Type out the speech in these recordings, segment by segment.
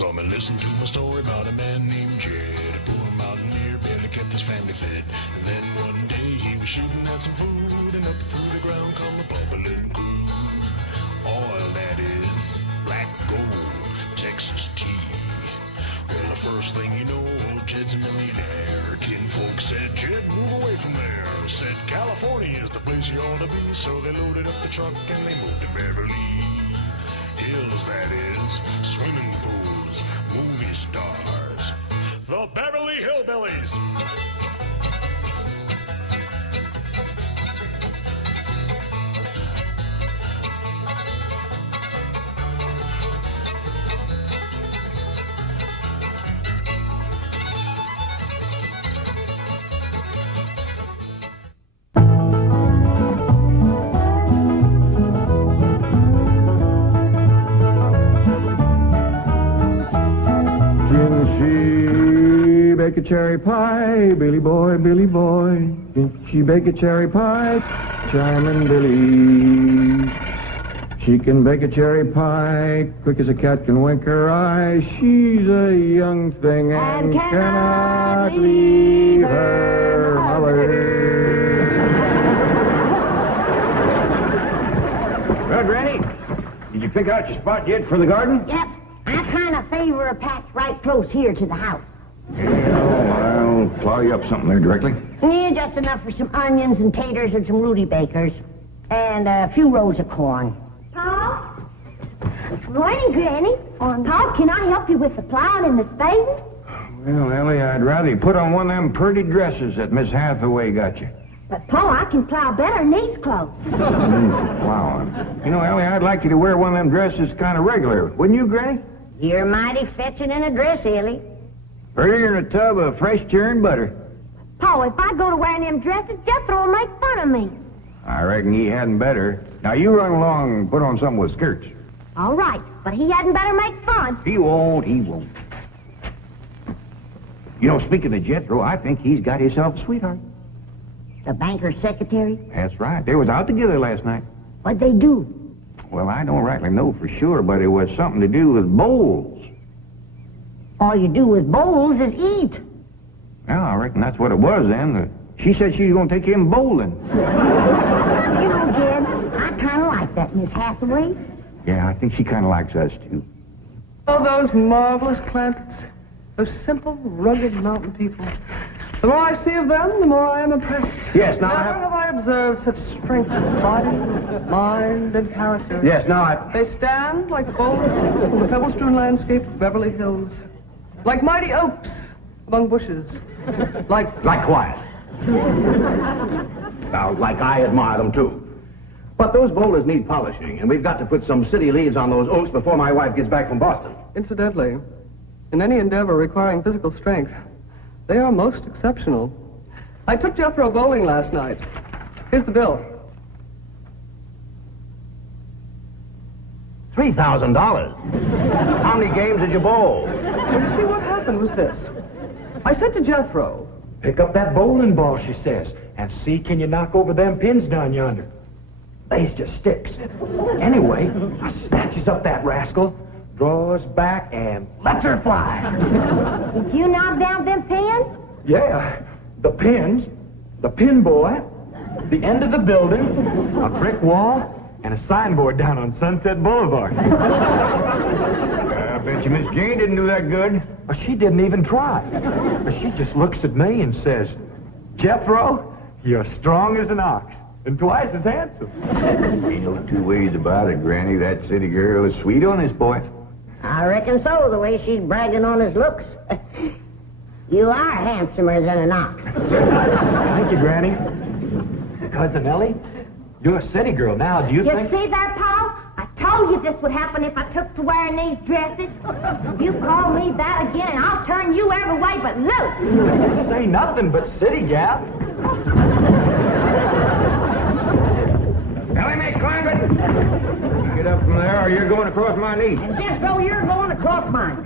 Come and listen to my story about a man named Jed. A poor mountaineer barely kept his family fed. And then one day he was shooting at some food, and up through the ground come a bubbling crude. Oil, that is, black gold, Texas tea. Well, the first thing you know, old Jed's a millionaire. Kinfolk said, Jed, move away from there. Said, California is the place you ought to be. So they loaded up the truck and they moved to Beverly Hills, that is, swimming pools, movie stars, the Beverly Hillbillies. Bake a cherry pie, Billy boy, Billy boy. She bake a cherry pie, Charmin' Billy. She can bake a cherry pie, quick as a cat can wink her eye. She's a young thing and cannot leave her mother. Well, Granny, did you pick out your spot yet for the garden? Yep. I kind of favor a patch right close here to the house. I'll plow you up something there directly. Yeah, just enough for some onions and taters and some Rudybakers. And a few rows of corn. Paul? Morning, Granny. Paul, can I help you with the plowing and the spading? Well, Ellie, I'd rather you put on one of them pretty dresses that Miss Hathaway got you. But, Paul, I can plow better in these clothes. Plowing. You know, Ellie, I'd like you to wear one of them dresses kind of regular. Wouldn't you, Granny? You're mighty fetching in a dress, Ellie. Prettier than a tub of fresh churned butter. Paul, if I go to wearing them dresses, Jethro will make fun of me. I reckon he hadn't better. Now, you run along and put on something with skirts. All right, but he hadn't better make fun. He won't. You know, speaking of Jethro, I think he's got himself a sweetheart. The banker's secretary? That's right. They was out together last night. What'd they do? Well, I don't rightly know for sure, but it was something to do with bowls. All you do with bowls is eat. Well, I reckon that's what it was then. She said she was going to take him bowling. You know, Jed, I kind of like that Miss Hathaway. Yeah, I think she kind of likes us, too. Oh, those marvelous Clampetts. Those simple, rugged mountain people. The more I see of them, the more I am impressed. Yes, now Never have I observed such strength of body, mind, and character. Yes, now They stand like boulders in the pebble-strewn landscape of Beverly Hills. Like mighty oaks among bushes. Like quiet. Now, like I admire them, too. But those boulders need polishing, and we've got to put some city leaves on those oaks before my wife gets back from Boston. Incidentally, in any endeavor requiring physical strength, they are most exceptional. I took Jethro bowling last night. Here's the bill. $3,000. How many games did you bowl? Well, you see, what happened was this. I said to Jethro, Pick up that bowling ball, she says, and see can you knock over them pins down yonder. They's just sticks. Anyway, I snatches up that rascal, draws back, and lets her fly. Did you knock down them pins? Yeah, the pins, the pin boy, the end of the building, a brick wall, and a signboard down on Sunset Boulevard. I bet you Miss Jane didn't do that good. Well, she didn't even try. She just looks at me and says, Jethro, you're strong as an ox and twice as handsome. Ain't no two ways about it, Granny. That city girl is sweet on this boy. I reckon so, the way she's bragging on his looks. You are handsomer than an ox. Thank you, Granny. Cousin Ellie, you're a city girl now. Do you You think... see that, Paul? I told you this would happen if I took to wearing these dresses. You call me that again, and I'll turn you every way but loose. Say nothing but city gal. Elly May, climb it! Get up from there, or you're going across my knee. And Jethro, you're going across mine.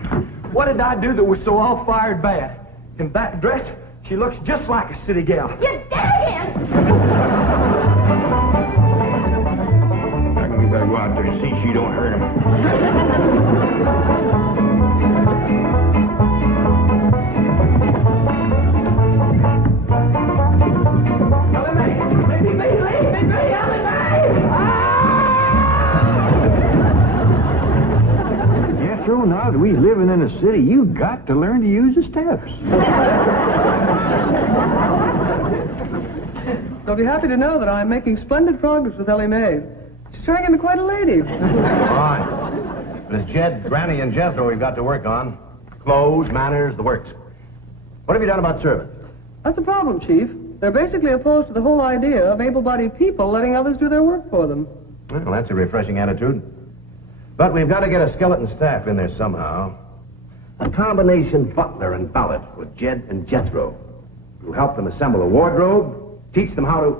What did I do that was so all-fired bad? In that dress, she looks just like a city gal. You did it! I reckon we better go out there and see she don't hurt him. Jethro, now that we're living in a city, you've got to learn to use the steps. You'll be happy to know that I'm making splendid progress with Elly May. She's turning into quite a lady. Fine. But it's Jed, Granny, and Jethro we've got to work on. Clothes, manners, the works. What have you done about servants? That's the problem, Chief. They're basically opposed to the whole idea of able-bodied people letting others do their work for them. Well, that's a refreshing attitude. But we've got to get a skeleton staff in there somehow. A combination butler and valet with Jed and Jethro, who help them assemble a wardrobe, teach them how to...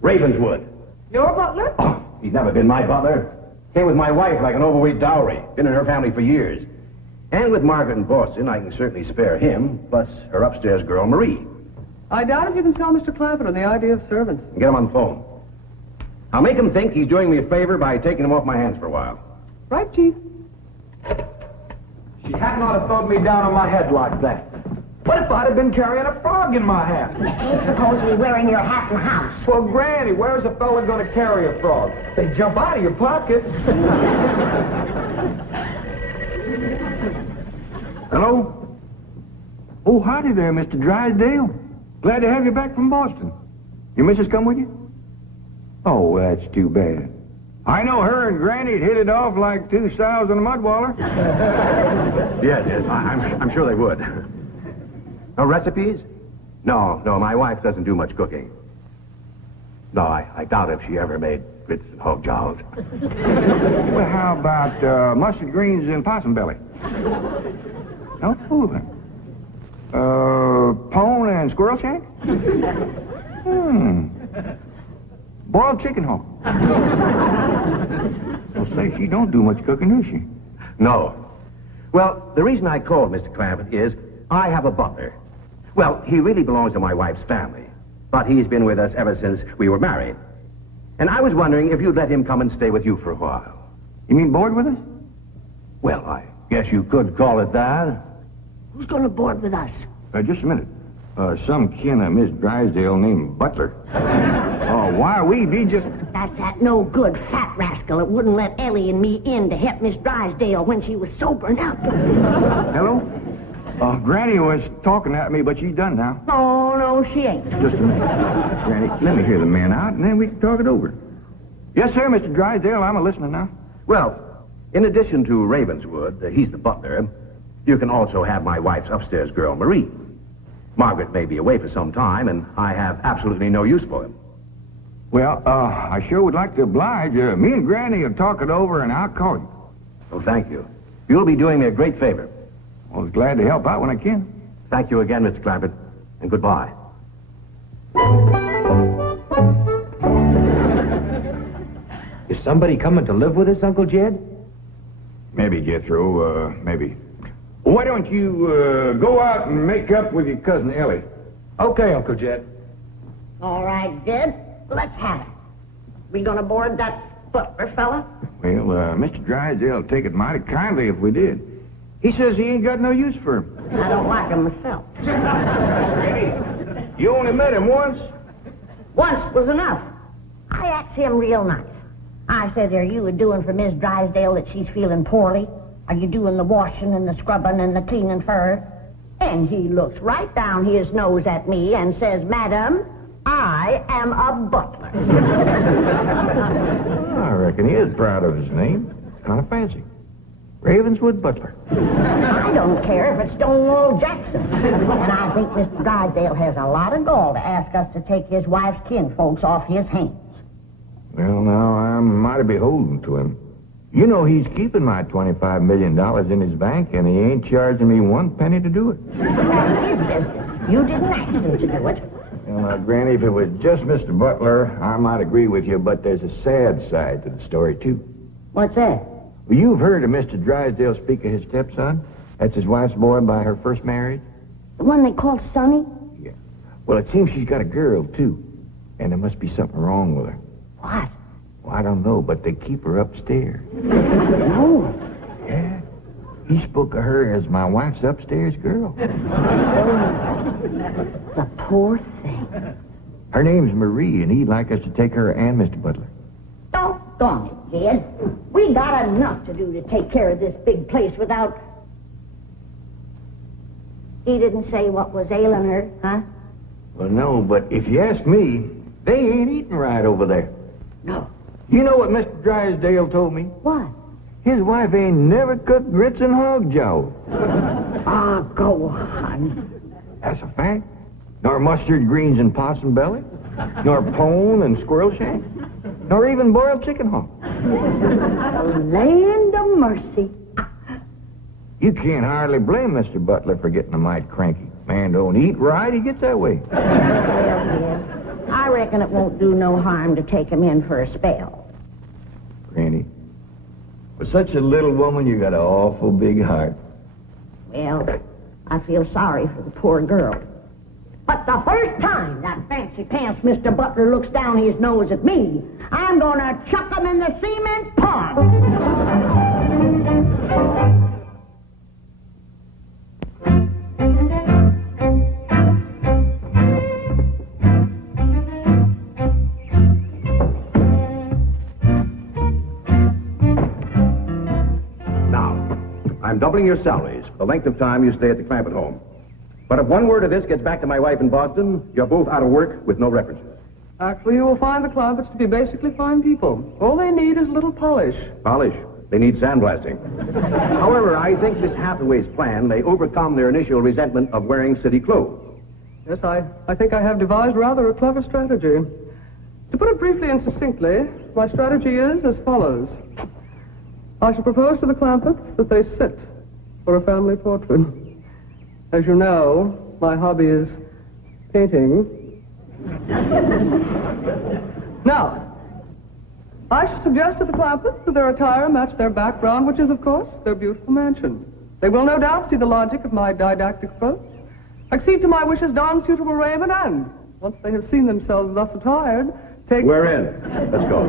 Ravenswood. Your butler? Oh, he's never been my butler. Came with my wife like an overweight dowry. Been in her family for years. And with Margaret in Boston, I can certainly spare him, plus her upstairs girl, Marie. I doubt if you can sell Mr. Clampett on the idea of servants. Get him on the phone. I'll make him think he's doing me a favor by taking him off my hands for a while. Right, Chief? She hadn't ought to throw me down on my head like that. What if I'd have been carrying a frog in my hat? You ain't supposed to be wearing your hat in the house. Well, Granny, where's a fella going to carry a frog? They jump out of your pocket. Hello? Oh, howdy there, Mr. Drysdale. Glad to have you back from Boston. Your missus come with you? Oh, that's too bad. I know her and Granny'd hit it off like two sows in a mud waller. Yes, I'm sure they would. No recipes? No, my wife doesn't do much cooking. No, I doubt if she ever made grits and hog jows. Well, how about mustard greens and possum belly? No fooling. Pone and squirrel shank? Boiled chicken hog. Well, say, she don't do much cooking, does she? No. Well, the reason I called Mr. Clampett is I have a butler. Well, he really belongs to my wife's family, but he's been with us ever since we were married. And I was wondering if you'd let him come and stay with you for a while. You mean board with us? Well, I guess you could call it that. Who's going to board with us? Just a minute. Some kin of Miss Drysdale named Butler. Oh, why, we be just... That's that no good fat rascal that wouldn't let Ellie and me in to help Miss Drysdale when she was sobering up. Hello? Granny was talking at me, but she's done now. Oh, no, she ain't. Just a minute. Granny, let me hear the man out, and then we can talk it over. Yes, sir, Mr. Drysdale, I'm a-listening now. Well, in addition to Ravenswood, he's the butler, you can also have my wife's upstairs girl, Marie. Margaret may be away for some time, and I have absolutely no use for him. Well, I sure would like to oblige. Me and Granny will talk it over, and I'll call you. Oh, thank you. You'll be doing me a great favor. I was glad to help out when I can. Thank you again, Mr. Clampett, and goodbye. Is somebody coming to live with us, Uncle Jed? Maybe, Jethro, maybe. Why don't you go out and make up with your cousin Ellie? Okay, Uncle Jed. All right, Jed, let's have it. We going to board that butler fella? Well, Mr. Drysdale will take it mighty kindly if we did. He says he ain't got no use for him. I don't like him myself. You only met him once? Once was enough. I asked him real nice. I said, are you doing for Miss Drysdale that she's feeling poorly? Are you doing the washing and the scrubbing and the cleaning for her? And he looks right down his nose at me and says, Madam, I am a butler. I reckon he is proud of his name. Kind of fancy. Ravenswood Butler. I don't care if it's Stonewall Jackson. And I think Mr. Drysdale has a lot of gall to ask us to take his wife's kinfolks off his hands. Well, now, I'm mighty beholden to him. You know he's keeping my $25 million in his bank, and he ain't charging me one penny to do it. That's his business. You didn't ask him to do it. Well, now, Granny, if it was just Mr. Butler, I might agree with you, but there's a sad side to the story, too. What's that? Well, you've heard of Mr. Drysdale speak of his stepson? That's his wife's boy by her first marriage? The one they called Sonny? Yeah. Well, it seems she's got a girl, too. And there must be something wrong with her. What? Well, I don't know, but they keep her upstairs. No. Yeah. He spoke of her as my wife's upstairs girl. The poor thing. Her name's Marie, and he'd like us to take her and Mr. Butler. Doggone it, Jed. We We got enough to do to take care of this big place without... He didn't say what was ailing her, huh? Well, no, but if you ask me, they ain't eating right over there. No. You know what Mr. Drysdale told me? What? His wife ain't never cooked grits and hog jowl. Ah, go on. That's a fact. Nor mustard greens and possum belly, nor pone and squirrel shank, nor even boiled chicken hawk. Land of mercy. You can't hardly blame Mr. Butler for getting a mite cranky. Man don't eat right, he gets that way. Well, kid, I reckon it won't do no harm to take him in for a spell. Granny, with such a little woman, you got an awful big heart. Well, I feel sorry for the poor girl. But the first time that fancy pants Mr. Butler looks down his nose at me, I'm gonna chuck him in the cement pond. Now, I'm doubling your salaries for the length of time you stay at the Clampett home. But if one word of this gets back to my wife in Boston, you're both out of work with no references. Actually, you will find the Clampetts to be basically fine people. All they need is a little polish. Polish. They need sandblasting. However, I think Miss Hathaway's plan may overcome their initial resentment of wearing city clothes. Yes, I think I have devised rather a clever strategy. To put it briefly and succinctly, my strategy is as follows. I shall propose to the Clampetts that they sit for a family portrait. As you know, my hobby is painting. Now, I shall suggest to the Clampetts that their attire match their background, which is, of course, their beautiful mansion. They will no doubt see the logic of my didactic approach, accede to my wishes, don suitable raiment, and, once they have seen themselves thus attired, take... We're in. Let's go.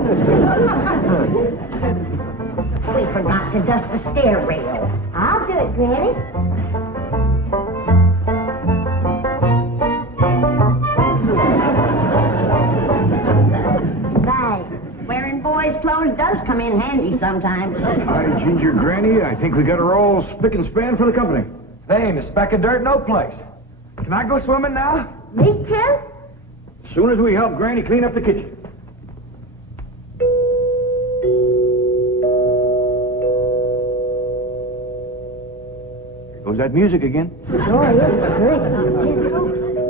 We forgot to dust the stair rail. I'll do it, Granny. Wearing boys' clothes does come in handy sometimes. Hi, Ginger Granny. I think we got her all spick and span for the company. They ain't a speck of dirt no place. Can I go swimming now? Me too? As soon as we help Granny clean up the kitchen. There goes that music again. Sure is good.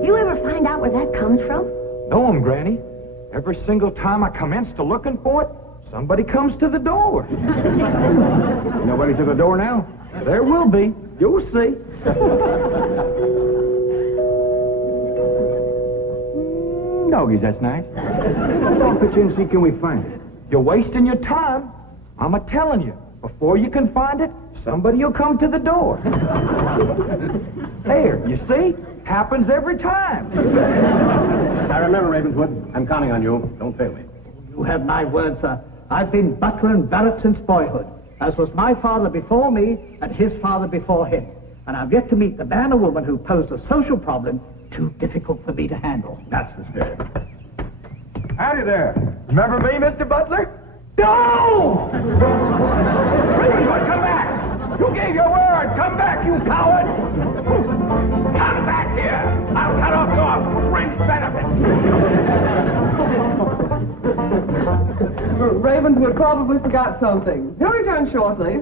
You ever find out where that comes from? Know 'em, Granny. Every single time I commence to looking for it, somebody comes to the door. Nobody to the door now? There will be. You'll see. Doggies, that's nice. Don't pitch in and see can we find it. You're wasting your time. I'm a-telling you. Before you can find it, somebody will come to the door. There, you see? Happens every time. I remember, Ravenswood. I'm counting on you. Don't fail me. You have my word, sir. I've been butler and valet since boyhood, as was my father before me and his father before him. And I've yet to meet the man or woman who posed a social problem too difficult for me to handle. That's the spirit. Howdy there. Remember me, Mr. Butler? No! Ravenswood, come back! You gave your word! Come back, you coward! Come back here! I'll cut off your fringe benefits! Ravenswood probably forgot something. He'll return shortly.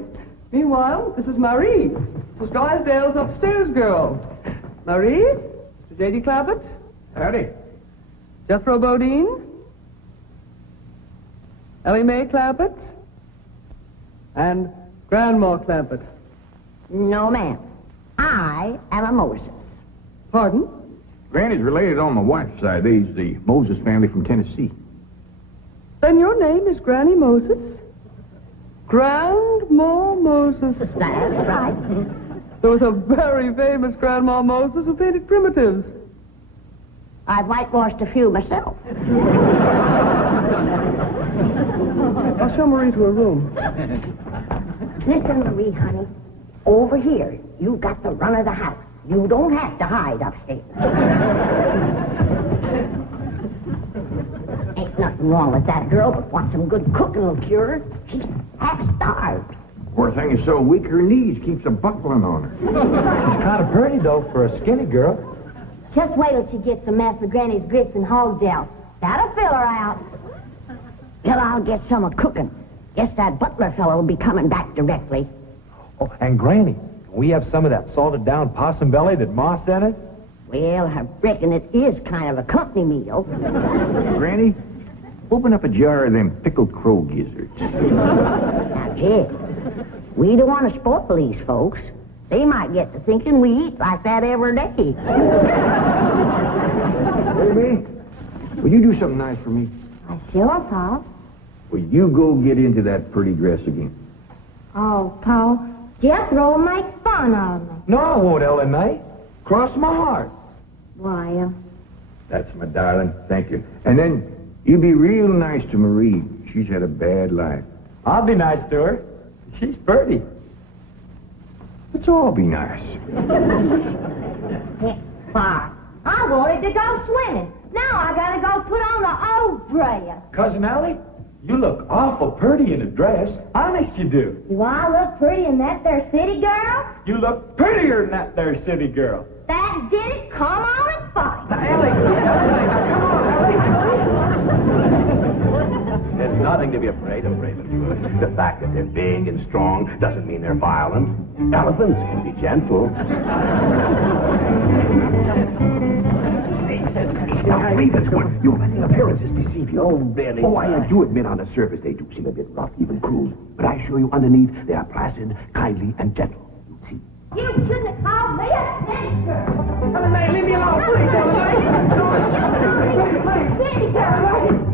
Meanwhile, this is Marie. This is Drysdale's upstairs girl. Marie, J.D. Clampett, Howdy. Jethro Bodine, Elly May Clampett, and Grandma Clampett. No, ma'am. I am a Moses. Pardon? Granny's related on my wife's side. They's the Moses family from Tennessee. Then your name is Granny Moses? Grandma Moses. That's right. There was a very famous Grandma Moses who painted primitives. I've whitewashed a few myself. I'll show Marie to her room. Listen, Marie, honey. Over here, you got the run of the house. You don't have to hide upstairs. Ain't nothing wrong with that girl, but want some good cooking will cure her. half-starved. Poor thing is so weak her knees keeps a buckling on her. She's kind of pretty, though, for a skinny girl. Just wait till she gets a mess of Granny's grits and hog gels. That'll fill her out. Till I'll get some of cooking. Guess that butler fellow will be coming back directly. Oh, and Granny, can we have some of that salted down possum belly that Ma sent us? Well, I reckon it is kind of a company meal. Granny, open up a jar of them pickled crow gizzards. Now, Jed, we don't want to spoil these folks. They might get to thinking we eat like that every day. Elly May, will you do something nice for me? Sure, Pa. Will you go get into that pretty dress again? Oh, Pa, Jethro will make fun of me. No, I won't, Elly May. Cross my heart. Why, That's my darling. Thank you. And then you be real nice to Marie. She's had a bad life. I'll be nice to her. She's pretty. Let's all be nice. Pa, I wanted to go swimming. Now I gotta go put on the old dress. Cousin Ellie, you look awful pretty in a dress. Honest you do. Do I look pretty in that there city girl? You look prettier than that there city girl. That did it. Come on and fight. There's nothing to be afraid of, Raven. The fact that they're big and strong doesn't mean they're violent. Elephants can be gentle. Now, Ravenswood, your appearances deceive you. Oh, really? Oh, I do admit on the surface they do seem a bit rough, even cruel. But I assure you underneath they are placid, kindly, and gentle. You'll see. You shouldn't have called me a city girl. Elly May, leave me alone, please, Elly May. City girl.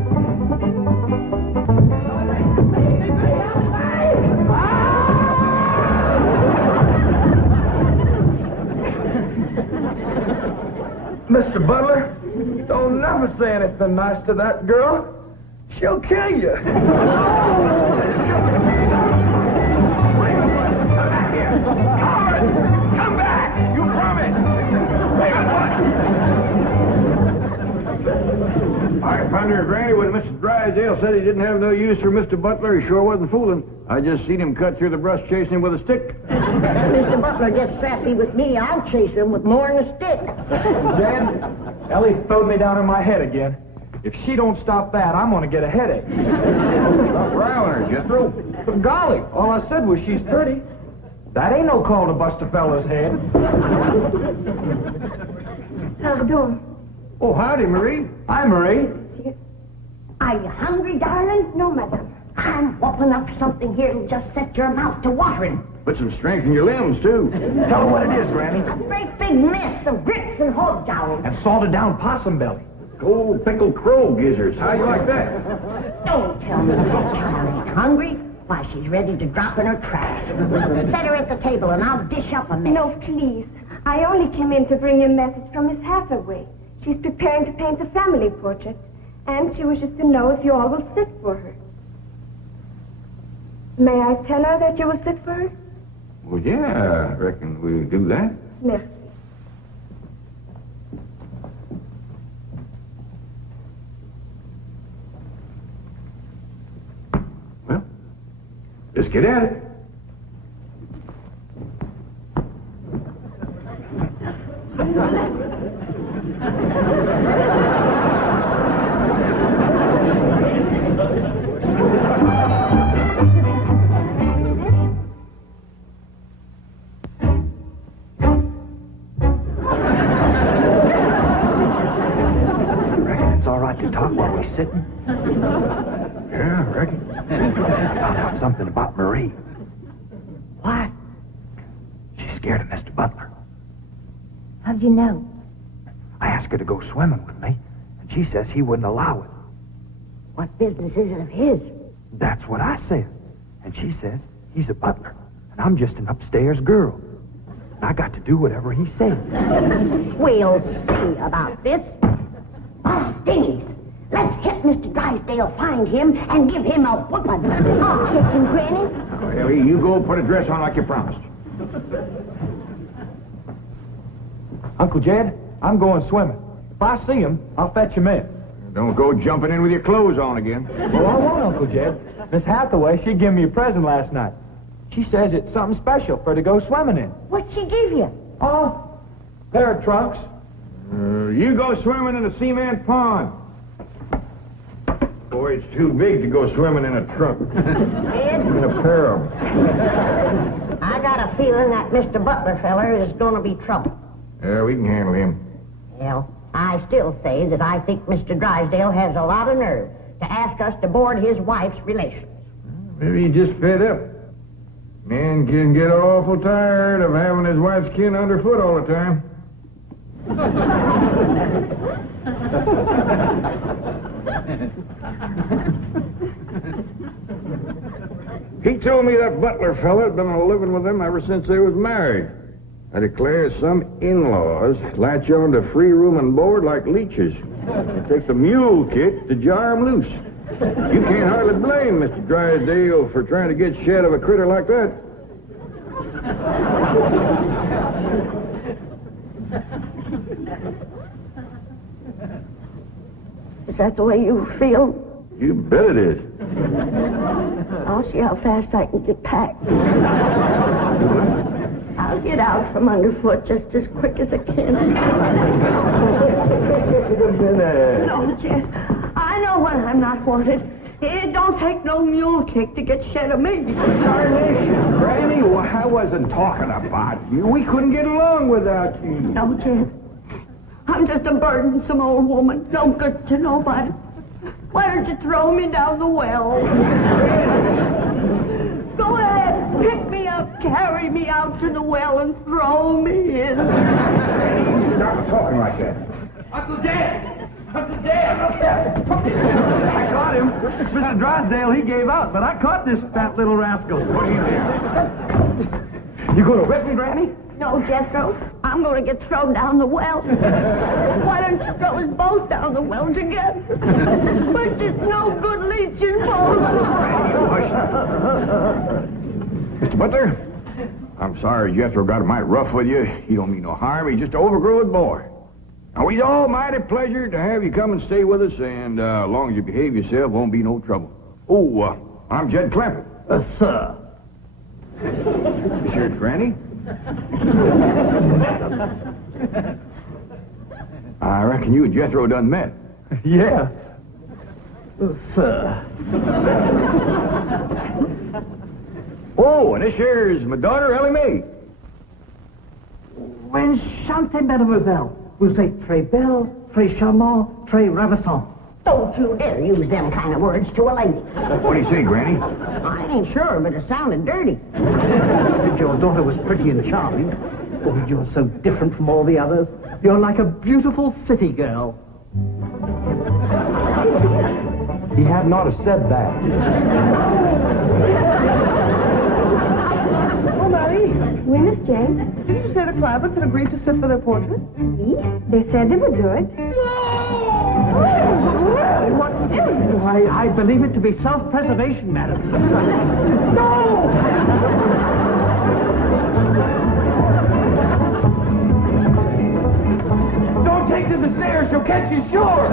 Mr. Butler, don't never say anything nice to that girl. She'll kill you. Come back here. Come back! You promised! I found her granny when Mr. Drysdale said he didn't have no use for Mr. Butler. He sure wasn't fooling. I just seen him cut through the brush chasing him with a stick. If Mr. Butler gets sassy with me, I'll chase him with more than a stick. Dad, Ellie throwed me down on my head again. If she don't stop that, I'm going to get a headache. Stop riling her, Jethro. But golly, all I said was she's pretty. That ain't no call to bust a fellow's head. How's it doing? Oh, howdy, Marie. Hi, Marie. Are you hungry, darling? No, madam. I'm whooping up something here that'll just set your mouth to watering. Put some strength in your limbs, too. Tell her what it is, Granny. A great big mess of grits and hog jowls. And salted down possum belly. Cold pickled crow gizzards. How you like that? Don't tell me that child ain't hungry. Why, she's ready to drop in her trash. Set her at the table and I'll dish up a mess. No, please. I only came in to bring you a message from Miss Hathaway. She's preparing to paint a family portrait, and she wishes to know if you all will sit for her. May I tell her that you will sit for her? Well, yeah, I reckon we'll do that. Merci. Well, let's get at it. To talk while we're sitting? Yeah, I reckon. I found out something about Marie. What? She's scared of Mr. Butler. How'd you know? I asked her to go swimming with me, and she says he wouldn't allow it. What business is it of his? That's what I said. And she says he's a butler, and I'm just an upstairs girl. And I got to do whatever he says. We'll see about this. Oh, dingies. Let's hit Mr. Drysdale, find him, and give him a whooping. Oh, kitchen granny. Well, you go put a dress on like you promised. Uncle Jed, I'm going swimming. If I see him, I'll fetch him in. Don't go jumping in with your clothes on again. Well, I won't, Uncle Jed. Miss Hathaway, she gave me a present last night. She says it's something special for her to go swimming in. What'd she give you? Oh, pair of trunks. You go swimming in a cement pond. Boy, it's too big to go swimming in a trunk. Ed, In a pair of 'em. I got a feeling that Mr. Butler feller is going to be trouble. Yeah, we can handle him. Well, I still say that I think Mr. Drysdale has a lot of nerve to ask us to board his wife's relations. Maybe he just fed up. Man can get awful tired of having his wife's kin underfoot all the time. He told me that Butler fella had been living with them ever since they was married. I declare some in-laws latch on to free room and board like leeches. It takes a mule kick to jar 'em loose. You can't hardly blame Mr. Drysdale for trying to get shed of a critter like that. Is that the way you feel? You bet it is. I'll see how fast I can get packed. I'll get out from underfoot just as quick as I can. No, Jed. I know when I'm not wanted. It don't take no mule kick to get shed of me. Darnation, Granny, I wasn't talking about you. We couldn't get along without you. No, Jed. I'm just a burdensome old woman. No good to nobody. Why don't you throw me down the well? Go ahead, pick me up, carry me out to the well, and throw me in. Stop talking like that. Uncle Jed! Uncle Jed! I caught him. Mr. Drysdale, he gave out, but I caught this fat little rascal. What are you doing? You going to whip me, Granny? No, Jethro. I'm going to get thrown down the well. Why don't you throw us both down the well together? But just no good leeches both. Mr. Butler, I'm sorry Jethro got a mighty rough with you. He don't mean no harm. He's just an overgrown boy. Now, we'd all mighty pleasure to have you come and stay with us, and as long as you behave yourself, won't be no trouble. Oh, I'm Jed Clampett. Sir. This here's Granny. I reckon you and Jethro done met. Yeah. Sir. Oh, and this here's my daughter, Elly May. Enchantée, mademoiselle. Vous êtes très belle, très charmant, très ravissant. Don't you dare use them kind of words to a lady. What do you say, Granny? I ain't sure, but it sounded dirty. Your daughter was pretty and charming. Oh, you're so different from all the others. You're like a beautiful city girl. He had not have said that. Oh, Mary, Oui, Miss Jane. didn't you say the Clampetts had agreed to sit for their portrait? Oui, they said they would do it. What is it? I believe it to be self-preservation, madam. No! Don't take to the stairs, she'll catch you sure.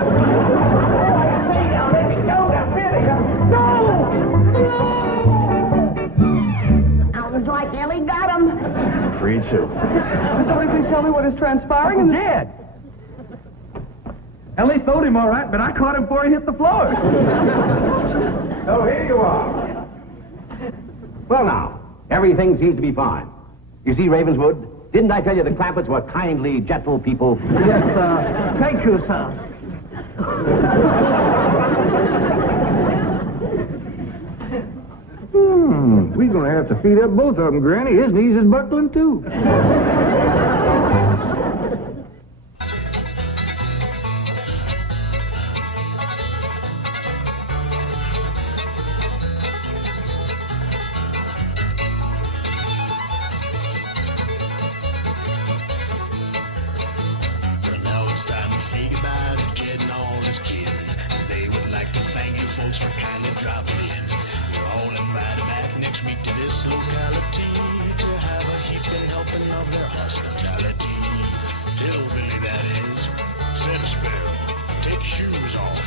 Say now, let me go now, Billy. No! Sounds like Ellie got him. Afraid so. Somebody please tell me what is transpiring in the... Jed! Ellie throwed him all right, but I caught him before he hit the floor. So here you are. Well, now, everything seems to be fine. You see, Ravenswood, didn't I tell you the Clampetts were kindly, gentle people? Yes, sir. Thank you, sir. We're going to have to feed up both of them, Granny. His knees is buckling, too. Well, now it's time to say goodbye to Jed and all his kin. They would like to thank you folks for kindly dropping in. You're all invited back next week to this locality to have a heaping helping of their hospitality. Hillbilly, that is. Set a spell. Take your shoes off.